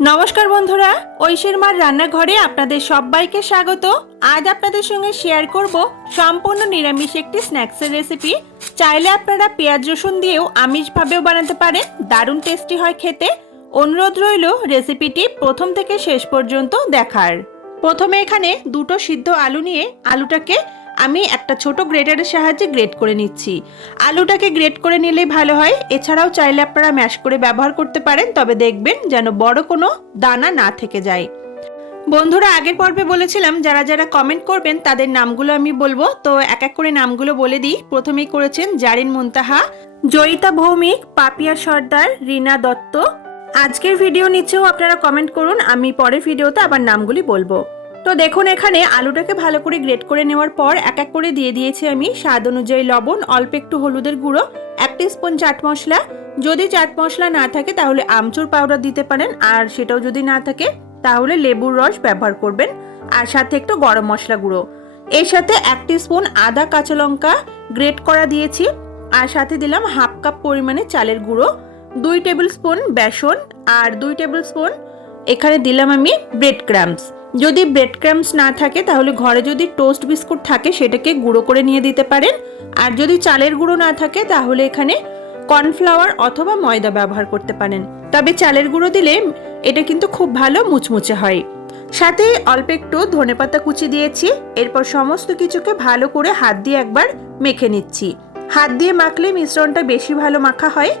নমস্কার বন্ধুরা, ঐশের মার রান্নাঘরে আপনাদের সবাইকে স্বাগত। আজ আপনাদের সঙ্গে শেয়ার করব সম্পূর্ণ নিরামিষ একটি স্ন্যাক্সের রেসিপি চাইলে আপনারা পেঁয়াজ রসুন দিয়েও আমিষভাবেও বানাতে পারেন, দারুণ টেস্টি হয় খেতে। অনুরোধ রইল রেসিপিটি প্রথম থেকে শেষ পর্যন্ত দেখার। প্রথমে এখানে দুটো সিদ্ধ আলু নিয়ে আলুটাকে আমি একটা ছোট গ্রেটারের সাহায্যে গ্রেট করে নিচ্ছি। আলুটাকে গ্রেট করে নিলেই ভালো হয়। এছাড়াও চাইলে আপনারা ম্যাশ করে ব্যবহার করতে পারেন, তবে দেখবেন যেন বড় কোনো দানা না থেকে যায়। বন্ধুরা, আগের পর্বে বলেছিলাম, যারা যারা কমেন্ট করবেন, তাদের নামগুলো আমি বলব। তো এক এক করে নামগুলো বলে দিই। প্রথমেই করেছেন জারিন মুনতাহা, জয়িতা ভৌমিক, পাপিয়া সর্দার, রিনা দত্ত। আজকের ভিডিও নিচেও আপনারা কমেন্ট করুন। আমি পরের ভিডিওতে আবার নামগুলি বলব। তো দেখুন এখানে আলুটাকে ভালো করে গ্রেট করে নেওয়ার পর এক এক করে দিয়ে দিয়েছি আমি স্বাদ অনুযায়ী লবণ, অল্প একটু হলুদের গুঁড়ো, এক স্পুন চাট মশলা। যদি চাট মশলা না থাকে তাহলে আমচুর পাউডার দিতে পারেন, আর সেটাও যদি না থাকে তাহলে লেবুর রস ব্যবহার করবেন। আর সাথে একটু গরম মশলা গুঁড়ো। এর সাথে এক স্পুন আদা কাঁচা লঙ্কা গ্রেট করা দিয়েছি। আর সাথে দিলাম হাফ কাপ পরিমাণে চালের গুঁড়ো, দুই টেবিল স্পুন বেসন, আর দুই টেবিল স্পুন এখানে দিলাম আমি ব্রেড ক্রামস যদি ব্রেড ক্রামস না থাকে, তাহলে ঘরে যদি টোস্ট বিস্কুট থাকে, সেটাকে গুঁড়ো করে নিয়ে দিতে পারেন। আর যদি চালের গুঁড়ো না থাকে, তাহলে এখানে কর্নফ্লাওয়ার অথবা ময়দা ব্যবহার করতে পারেন। তবে চালের গুঁড়ো দিলে এটা কিন্তু খুব ভালো মুচমুচে হয়। সাথে অল্প একটু ধনেপাতা কুচি দিয়েছি। এরপর সমস্ত কিছুকে ভালো করে হাত দিয়ে একবার মেখে নিচ্ছি। হাত দিয়ে মাখলে মিশ্রণটা বেশি ভালো মাখা হয়।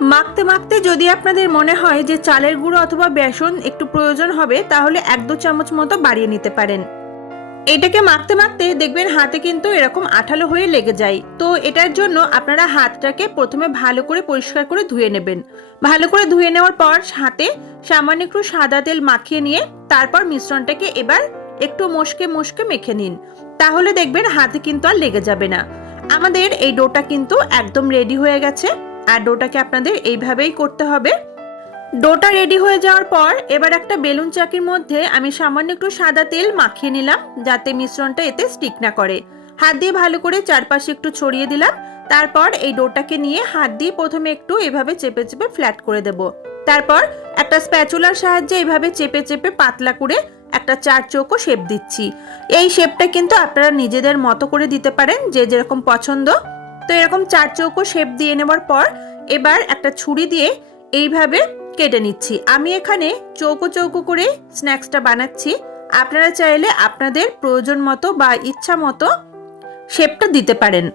মাখতে মাখতে যদি আপনাদের মনে হয় যে চালের গুঁড়ো অথবা বেসন একটু প্রয়োজন হবে, তাহলে এক দু চামচ মতো বাড়িয়ে নিতে পারেন। এটাকে মাখতে মাখতে দেখবেন হাতে কিন্তু এরকম আঠালো হয়ে লেগে যায়। তো এটার জন্য আপনারা হাতটাকে প্রথমে ভালো করে পরিষ্কার করে ধুয়ে নেবেন। ভালো করে ধুয়ে নেওয়ার পর হাতে সামান্য একটু সাদা তেল মাখিয়ে নিয়ে তারপর মিশ্রণটাকে এবার একটু মশকে মশকে মেখে নিন। তাহলে দেখবেন হাতে কিন্তু আর লেগে যাবে না। আমাদের এই ডোটা কিন্তু একদম রেডি হয়ে গেছে। আর ডোটাকে আপনাদের এইভাবেই করতে হবে। ডোটা রেডি হয়ে যাওয়ার পর এবার একটা বেলুন চাকির মধ্যে আমি সামান্য একটু সাদা তেল মাখিয়ে নিলাম, যাতে মিশ্রণটা এতে স্টিক না করে। হাত দিয়ে ভালো করে চারপাশে একটু ছড়িয়ে দিলাম, তারপর এই ডোটাকে নিয়ে হাত দিয়ে প্রথমে একটু এভাবে চেপে চেপে ফ্ল্যাট করে দেব। তারপর একটা স্প্যাচুলার সাহায্যে এভাবে চেপে চেপে পাতলা করে একটা চার চৌকো শেপ দিচ্ছি। এই শেপটা কিন্তু আপনারা নিজেদের মতো করে দিতে পারেন, যে যেরকম পছন্দ। তো এরকম চার চৌকো শেপ দিয়ে নেওয়ার পর এবার একটা ছুরি দিয়ে এইভাবে কেটে নিচ্ছি। আমি এখানে চৌকো চৌকো করে স্ন্যাক্সটা বানাচ্ছি। আপনারা চাইলে আপনাদের প্রয়োজন মতো বা ইচ্ছা মতো শেপটা দিতে পারেন।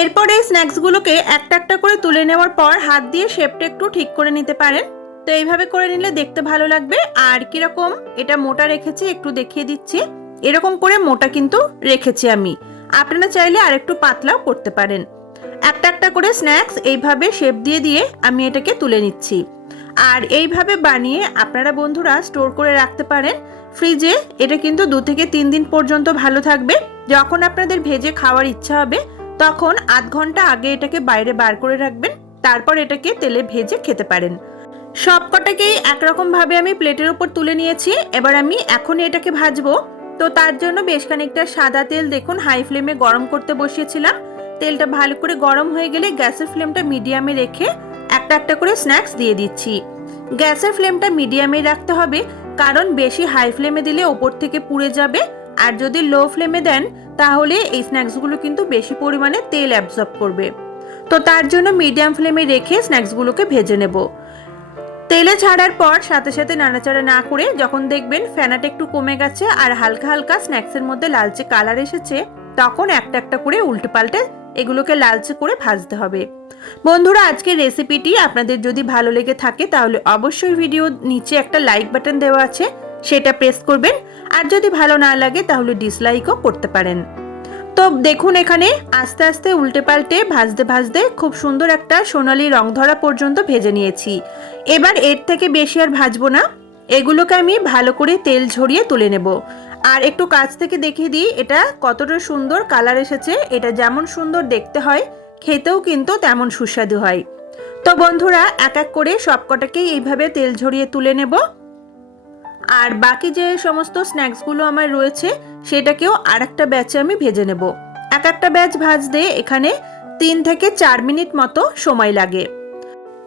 এরপর স্ন্যাক্সগুলোকে একটা একটা করে তুলে নেওয়ার পর হাত দিয়ে শেপটা একটু ঠিক করে নিতে পারেন। তো এইভাবে করে নিলে দেখতে ভালো লাগবে। আর কীরকম এটা মোটা রেখেছি একটু দেখিয়ে দিচ্ছি। এরকম করে মোটা কিন্তু রেখেছি আমি। আপনারা চাইলে আরেকটু পাতলাও করতে পারেন। একটা একটা করে স্ন্যাক্স এইভাবে শেপ দিয়ে দিয়ে আমি এটাকে তুলে নিচ্ছি। আর এইভাবে বানিয়ে আপনারা বন্ধুরা স্টোর করে রাখতে পারেন। ফ্রিজে এটা কিন্তু দু থেকে তিন দিন পর্যন্ত ভালো থাকবে। যখন আপনাদের ভেজে খাওয়ার ইচ্ছা হবে, তখন আধ ঘণ্টা আগে এটাকে বাইরে বার করে রাখবেন। তারপর এটাকে তেলে ভেজে খেতে পারেন। সব কটাকেই একরকম ভাবে আমি প্লেটের উপর তুলে নিয়েছি। এবার আমি এখন এটাকে ভাজবো। তো তার জন্য বেশ খানিকটা সাদা তেল দেখুন হাই ফ্লেমে গরম করতে বসিয়েছিলাম। তেলটা ভালো করে গরম হয়ে গেলে গ্যাসের ফ্লেমটা মিডিয়ামে রেখে একটা একটা করে স্ন্যাক্স দিয়ে দিচ্ছি। গ্যাসের ফ্লেমটা মিডিয়ামে রাখতে হবে, কারণ বেশি হাই ফ্লেমে দিলে ওপর থেকে পুড়ে যাবে। আর যদি লো ফ্লেমে দেন, তাহলে এই স্ন্যাক্সগুলো কিন্তু বেশি পরিমাণে তেল অ্যাবজর্ব করবে। তো তার জন্য মিডিয়াম ফ্লেমে রেখে স্ন্যাক্সগুলোকে ভেজে নেব। তেলে ছাড়ার পর সাথে সাথে নাড়াচাড়া না করে যখন দেখবেন ফেনাটা একটু কমে গেছে আর হালকা হালকা স্ন্যাক্সের মধ্যে লালচে কালার এসেছে, তখন একটা একটা করে উল্টে পাল্টে এগুলোকে লালচে করে ভাজতে হবে। বন্ধুরা, আজকের রেসিপিটি আপনাদের যদি ভালো লেগে থাকে তাহলে অবশ্যই ভিডিও নিচে একটা লাইক বাটন দেওয়া আছে, সেটা প্রেস করবেন। আর যদি ভালো না লাগে তাহলে ডিসলাইকও করতে পারেন। তো দেখুন এখানে আস্তে আস্তে উল্টে পাল্টে, ভাজতে ভাজতে খুব সুন্দর একটা সোনালি রং ধরা পর্যন্ত ভেজে নিয়েছি। এবার এর থেকে বেশি আর ভাজবো না। এগুলোকে আমি ভালো করে তেল ঝরিয়ে তুলে নেব। আর একটু কাছ থেকে দেখিয়ে দিই, এটা কতটা সুন্দর কালার এসেছে। এটা যেমন সুন্দর দেখতে হয়, খেতেও কিন্তু তেমন সুস্বাদু হয়। তো বন্ধুরা, এক এক করে সবকটাকেই এইভাবে তেল ঝরিয়ে তুলে নেব। আর বাকি যে সমস্ত স্ন্যাক্সগুলো আমার রয়েছে, সেটাকেও আর একটা ব্যাচে আমি ভেজে নেব। এক একটা ব্যাচ ভাজতে এখানে তিন থেকে চার মিনিট মতো সময় লাগে।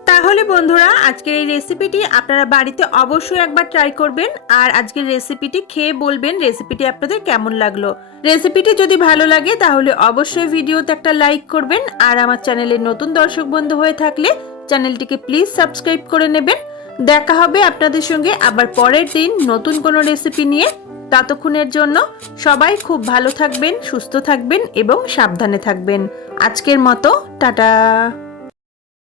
তাহলে বন্ধুরা, আজকের এই রেসিপিটি আপনারা বাড়িতে অবশ্যই একবার ট্রাই করবেন আর আজকের রেসিপিটি খেয়ে বলবেন রেসিপিটি আপনাদের কেমন লাগল। রেসিপিটি যদি ভালো লাগে, তাহলে অবশ্যই ভিডিওতে একটা লাইক করবেন আর আমার চ্যানেলের নতুন দর্শক বন্ধু হয়ে থাকলে চ্যানেলটিকে প্লিজ সাবস্ক্রাইব করে নেবেন। দেখা হবে আপনাদের সঙ্গে আবার পরের দিন নতুন কোনো রেসিপি নিয়ে। ততক্ষণের জন্য সবাই খুব ভালো থাকবেন, সুস্থ থাকবেন এবং সাবধানে থাকবেন। আজকের মতো, টাটা।